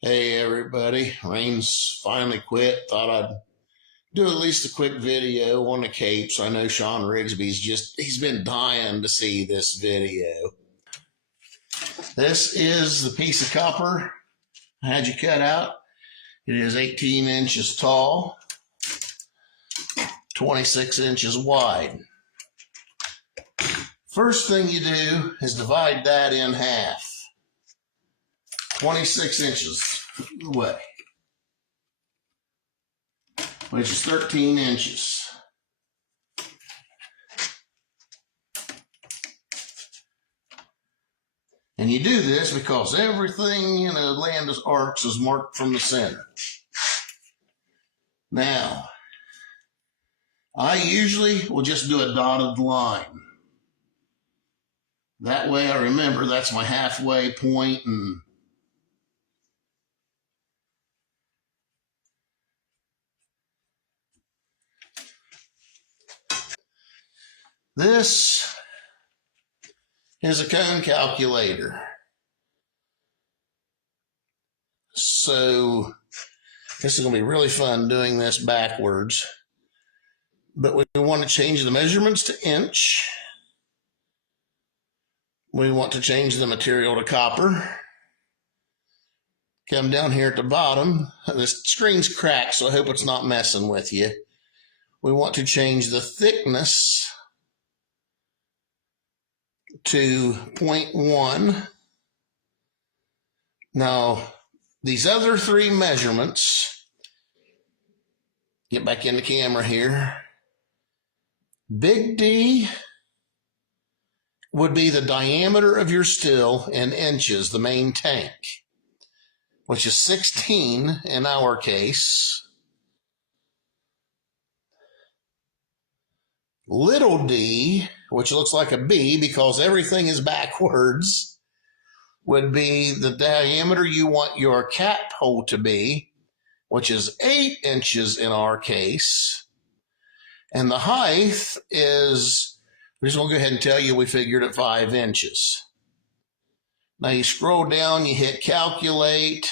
Hey everybody, rain's finally quit. Thought I'd do at least a quick video on the capes. I know Sean he's been dying to see this video. This is the piece of copper I had you cut out. It is 18 inches tall, 26 inches wide. First thing you do is divide that in half. 26 inches away, which is 13 inches. And you do this because everything in a land of arcs is marked from the center. Now, I usually will just do a dotted line. That way I remember that's my halfway point, and this is a cone calculator. So this is going to be really fun doing this backwards. But we want to change the measurements to inch. We want to change the material to copper. Come down here at the bottom. This screen's cracked, so I hope it's not messing with you. We want to change the thickness to 0.1. Now, these other three measurements, get back in the camera here. Big D would be the diameter of your still in inches, the main tank, which is 16 in our case. Little d, which looks like a B because everything is backwards, would be the diameter you want your cap hole to be, which is 8 inches in our case. And the height is, we're just going to go ahead and tell you we figured at 5 inches. Now you scroll down, you hit calculate,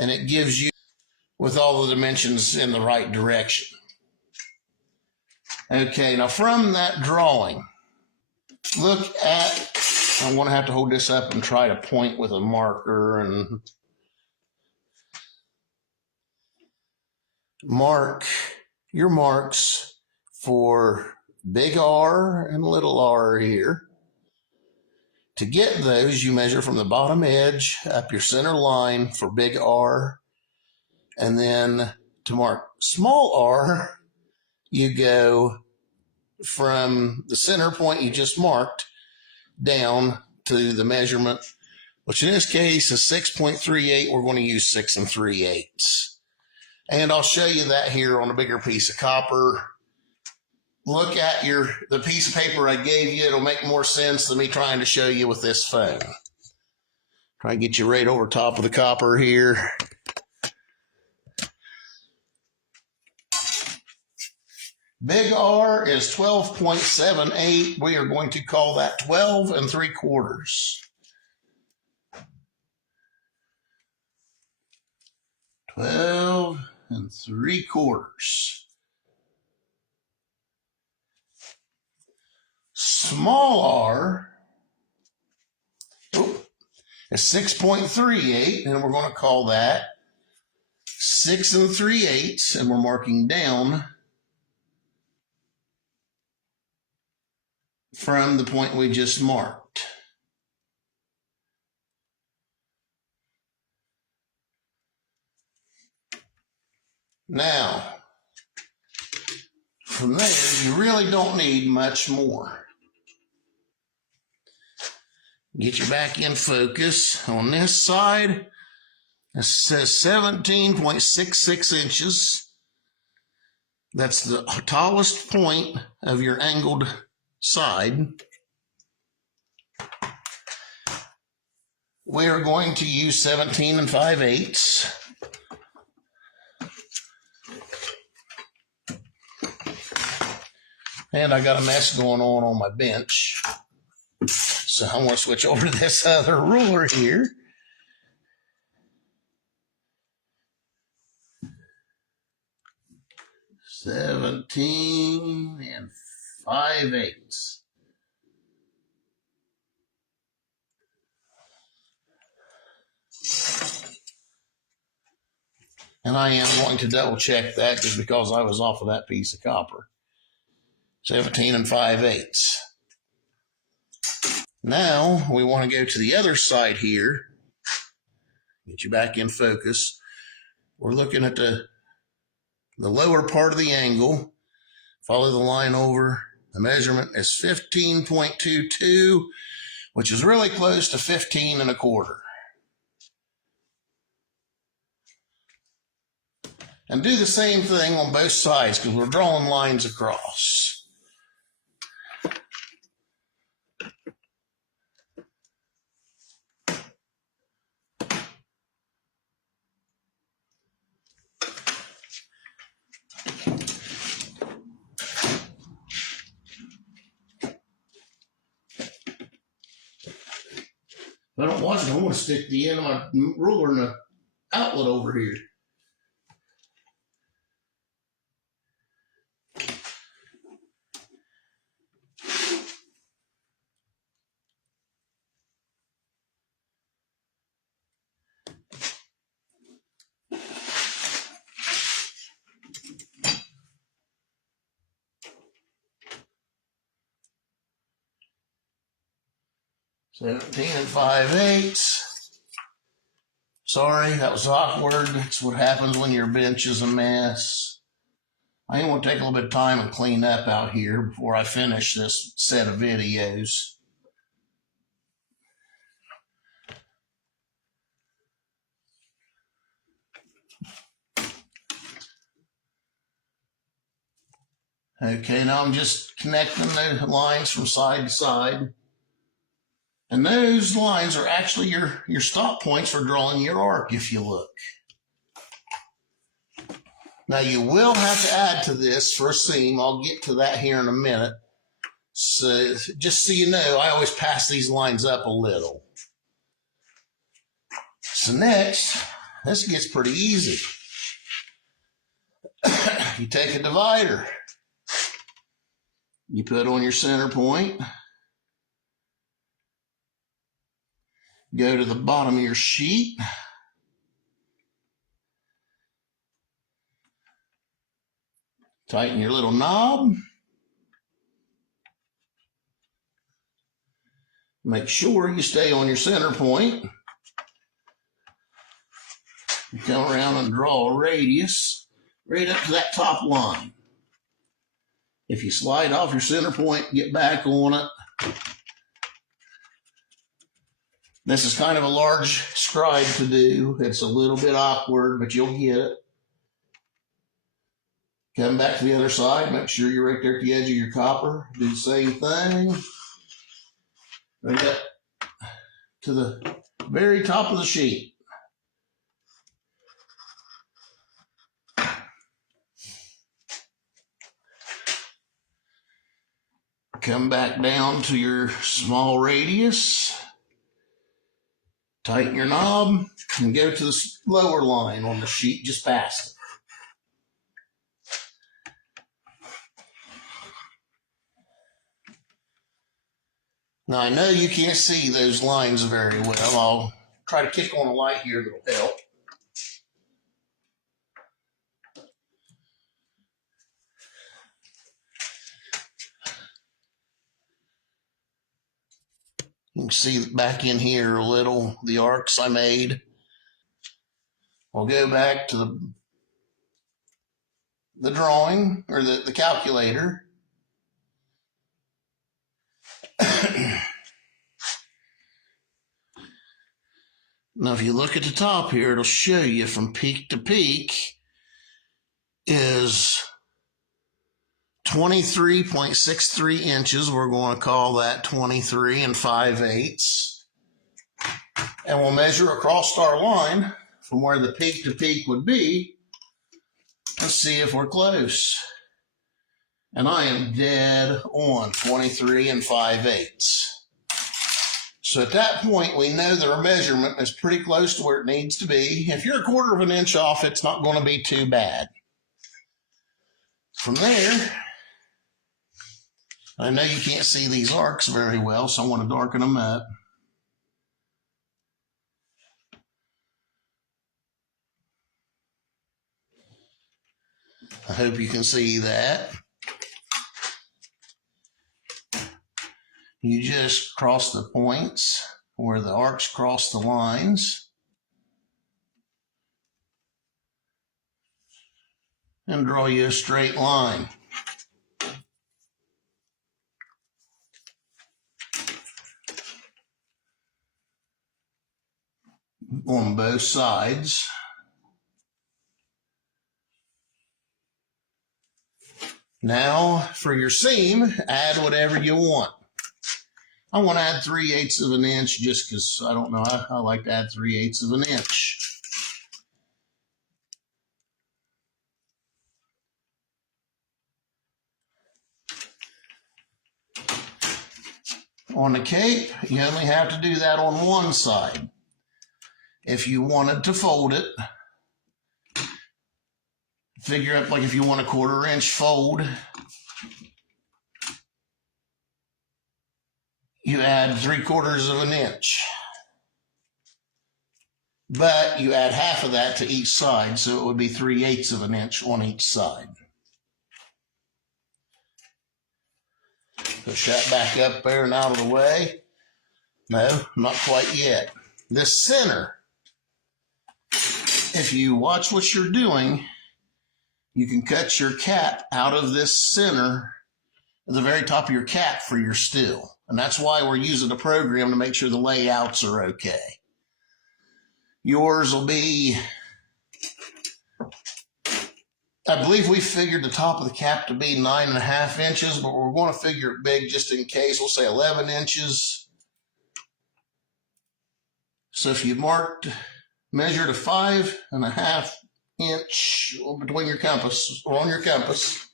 and it gives you with all the dimensions in the right direction. Okay, now from that drawing, look at, I'm going to have to hold this up and try to point with a marker and mark your marks for big R and little r here. To get those, you measure from the bottom edge up your center line for big R, and then to mark small r, you go from the center point you just marked down to the measurement, which in this case is 6.38. We're going to use 6 3/8. And I'll show you that here on a bigger piece of copper. Look at the piece of paper I gave you. It'll make more sense than me trying to show you with this phone. Try and get you right over top of the copper here. Big R is 12.78. We are going to call that 12 3/4. 12 3/4. Small r is 6.38, and we're going to call that 6 3/8, and we're marking down from the point we just marked. Now, from there, you really don't need much more. Get you back in focus. On this side, it says 17.66 inches. That's the tallest point of your angled side. We are going to use 17 5/8. And I got a mess going on my bench. So I'm going to switch over to this other ruler here. 17 and 5/8. And I am going to double check that just because I was off of that piece of copper. 17 and 5/8. Now we want to go to the other side here. Get you back in focus. We're looking at the lower part of the angle. Follow the line over. The measurement is 15.22, which is really close to 15 1/4. And do the same thing on both sides because we're drawing lines across. If I don't watch it, I'm going to stick the end of my ruler in the outlet over here. $17 and 5/8. Sorry, that was awkward. That's what happens when your bench is a mess. I am going to take a little bit of time and clean up out here before I finish this set of videos. Okay, now I'm just connecting the lines from side to side. And those lines are actually your stop points for drawing your arc, if you look. Now you will have to add to this for a seam. I'll get to that here in a minute. So just so you know, I always pass these lines up a little. So next, this gets pretty easy. You take a divider. You put on your center point. Go to the bottom of your sheet. Tighten your little knob. Make sure you stay on your center point. You come around and draw a radius right up to that top line. If you slide off your center point, get back on it. This is kind of a large scribe to do. It's a little bit awkward, but you'll get it. Come back to the other side. Make sure you're right there at the edge of your copper. Do the same thing. Right up to the very top of the sheet. Come back down to your small radius. Tighten your knob and go to the lower line on the sheet just past it. Now I know you can't see those lines very well. I'll try to kick on a light here that'll help. You can see back in here a little the arcs I made. I'll go back to the drawing or the calculator. Now, if you look at the top here, it'll show you from peak to peak is 23.63 inches. We're going to call that 23 and 5/8. And we'll measure across our line from where the peak to peak would be. Let's see if we're close. And I am dead on 23 and 5/8. So at that point, we know that our measurement is pretty close to where it needs to be. If you're 1/4 of an inch off, it's not going to be too bad. From there, I know you can't see these arcs very well, so I want to darken them up. I hope you can see that. You just cross the points where the arcs cross the lines. And draw you a straight line. On both sides. Now for your seam, add whatever you want. I want to add 3/8 of an inch just because I don't know, I like to add 3/8 of an inch. On the cape, you only have to do that on one side. If you wanted to fold it, figure out, like if you want a 1/4 inch fold, you add 3/4 of an inch. But you add half of that to each side, so it would be 3/8 of an inch on each side. Push that back up there and out of the way. No, not quite yet. This center, if you watch what you're doing, you can cut your cap out of this center at the very top of your cap for your still. And that's why we're using the program to make sure the layouts are okay. Yours will be, I believe we figured the top of the cap to be 9.5 inches, but we're going to figure it big just in case. We'll say 11 inches. So if you measured a 5.5 inch between your compass, or on your compass,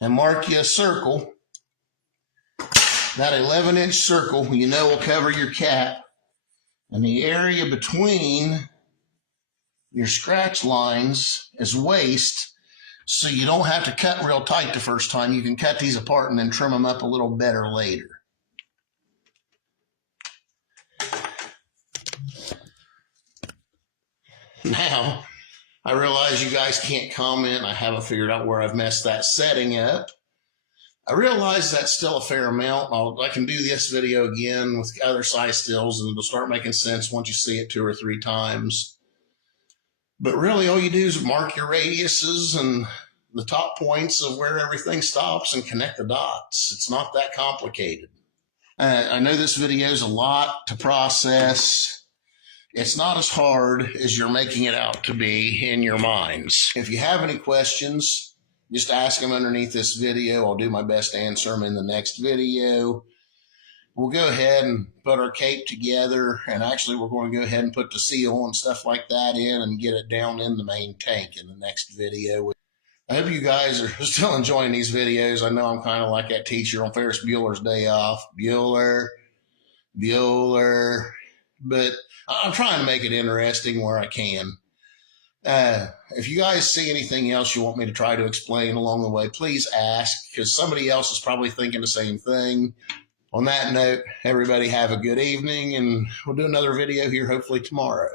and mark you a circle. That 11-inch circle, you know, will cover your cap. And the area between your scratch lines is waste, so you don't have to cut real tight the first time. You can cut these apart and then trim them up a little better later. Now, I realize you guys can't comment. I haven't figured out where I've messed that setting up. I realize that's still a fair amount. I can do this video again with other size stills and it'll start making sense once you see it 2 or 3 times. But really all you do is mark your radiuses and the top points of where everything stops and connect the dots. It's not that complicated. I know this video is a lot to process. It's not as hard as you're making it out to be in your minds. If you have any questions, just ask them underneath this video. I'll do my best to answer them in the next video. We'll go ahead and put our cape together, and actually we're going to go ahead and put the seal and stuff like that in and get it down in the main tank in the next video. I hope you guys are still enjoying these videos. I know I'm kind of like that teacher on Ferris Bueller's Day Off. Bueller, but I'm trying to make it interesting where I can. If you guys see anything else you want me to try to explain along the way, please ask, because somebody else is probably thinking the same thing. On that note, everybody have a good evening, and we'll do another video here hopefully tomorrow.